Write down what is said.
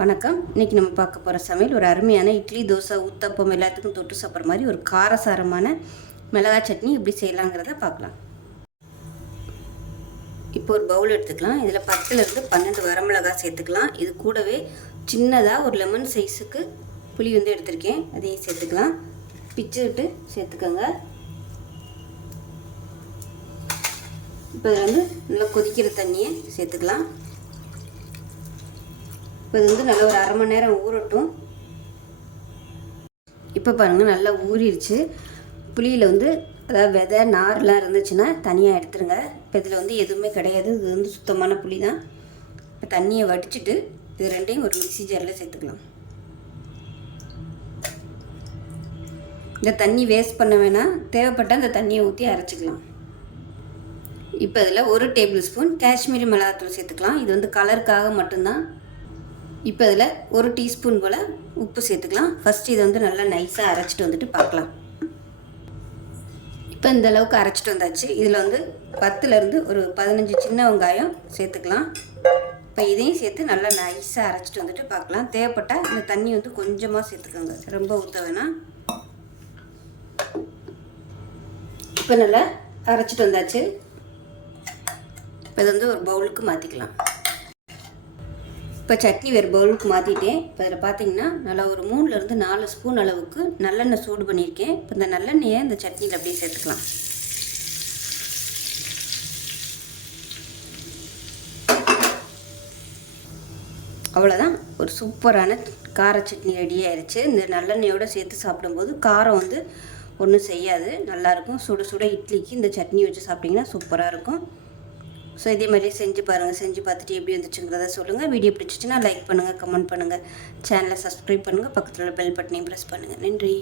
வணக்கம். இன்றைக்கி நம்ம பார்க்க போகிற சமையல் ஒரு அருமையான இட்லி, தோசை, ஊத்தப்பம் எல்லாத்துக்கும் தொட்டு சாப்பிட்ற மாதிரி ஒரு காரசாரமான மிளகாய் சட்னி எப்படி செய்யலாங்கிறத பார்க்கலாம். இப்போ ஒரு பவுல் எடுத்துக்கலாம். இதில் 10லேருந்து 12 வரமிளகாய் சேர்த்துக்கலாம். இது கூடவே சின்னதாக ஒரு லெமன் சைஸுக்கு புளி எடுத்திருக்கேன், அதையும் சேர்த்துக்கலாம். பிச்சு விட்டு சேர்த்துக்கோங்க. இப்போ இதில் நல்லா கொதிக்கிற தண்ணியை சேர்த்துக்கலாம். இப்போ இது நல்லா ஒரு அரை மணி நேரம் ஊறட்டும். இப்போ பாருங்கள், நல்லா ஊறிடுச்சு. புளியில் அதாவது விதை நார்லாம் இருந்துச்சுன்னா தனியாக எடுத்துருங்க. இப்போ இதில் எதுவுமே கிடையாது. இது சுத்தமான புளி தான். இப்போ தண்ணியை வடிச்சிட்டு இது ரெண்டையும் ஒரு மிக்ஸி ஜாரில் சேர்த்துக்கலாம். இந்த தண்ணி வேஸ்ட் பண்ண வேணாம், தேவைப்பட்டால் அந்த தண்ணியை ஊற்றி அரைச்சிக்கலாம். இப்போ இதில் 1 டேபிள் ஸ்பூன் காஷ்மீரி மிளகாத்தூள் சேர்த்துக்கலாம். இது கலருக்காக மட்டும்தான். இப்போ இதில் 1 டீஸ்பூன் போல் உப்பு சேர்த்துக்கலாம். ஃபஸ்ட்டு இது நல்லா நைஸாக அரைச்சிட்டு பார்க்கலாம். இப்போ இந்த அளவுக்கு அரைச்சிட்டு வந்தாச்சு. இதில் 10லேருந்து ஒரு 15 சின்ன வெங்காயம் சேர்த்துக்கலாம். இப்போ இதையும் சேர்த்து நல்லா நைஸாக அரைச்சிட்டு பார்க்கலாம். தேவைப்பட்டால் இந்த தண்ணி கொஞ்சமாக சேர்த்துக்கோங்க, ரொம்ப ஊற்ற வேணாம். இப்போ நல்லா அரைச்சிட்டு வந்தாச்சு. இப்போ இது ஒரு பவுலுக்கு மாற்றிக்கலாம். இப்போ சட்னி வேறு பவுலுக்கு மாற்றிட்டேன். இப்போ இதில் பார்த்தீங்கன்னா நல்லா ஒரு 3லேருந்து 4 ஸ்பூன் அளவுக்கு நல்லெண்ணெய் சூடு பண்ணியிருக்கேன். இப்போ இந்த நல்லெண்ணெயை இந்த சட்னியில் அப்படியே சேர்த்துக்கலாம். அவ்வளோதான், ஒரு சூப்பரான கார சட்னி ரெடி ஆயிடுச்சு. இந்த நல்லெண்ணெயோடு சேர்த்து சாப்பிடும்போது காரம் ஒன்றும் செய்யாது, நல்லாயிருக்கும். சுட சுட இட்லிக்கு இந்த சட்னி வச்சு சாப்பிட்டிங்கன்னா சூப்பராக இருக்கும். ஸோ இதே மாதிரியே செஞ்சு பாருங்கள். செஞ்சு பார்த்துட்டு எப்படி வந்துச்சுங்கிறத சொல்லுங்கள். வீடியோ பிடிச்சிச்சின்னா லைக் பண்ணுங்கள், கமெண்ட் பண்ணுங்கள், சேனலை சப்ஸ்கிரைப் பண்ணுங்கள், பக்கத்தில் பெல் பட்டனையும் ப்ரெஸ் பண்ணுங்கள். நன்றி.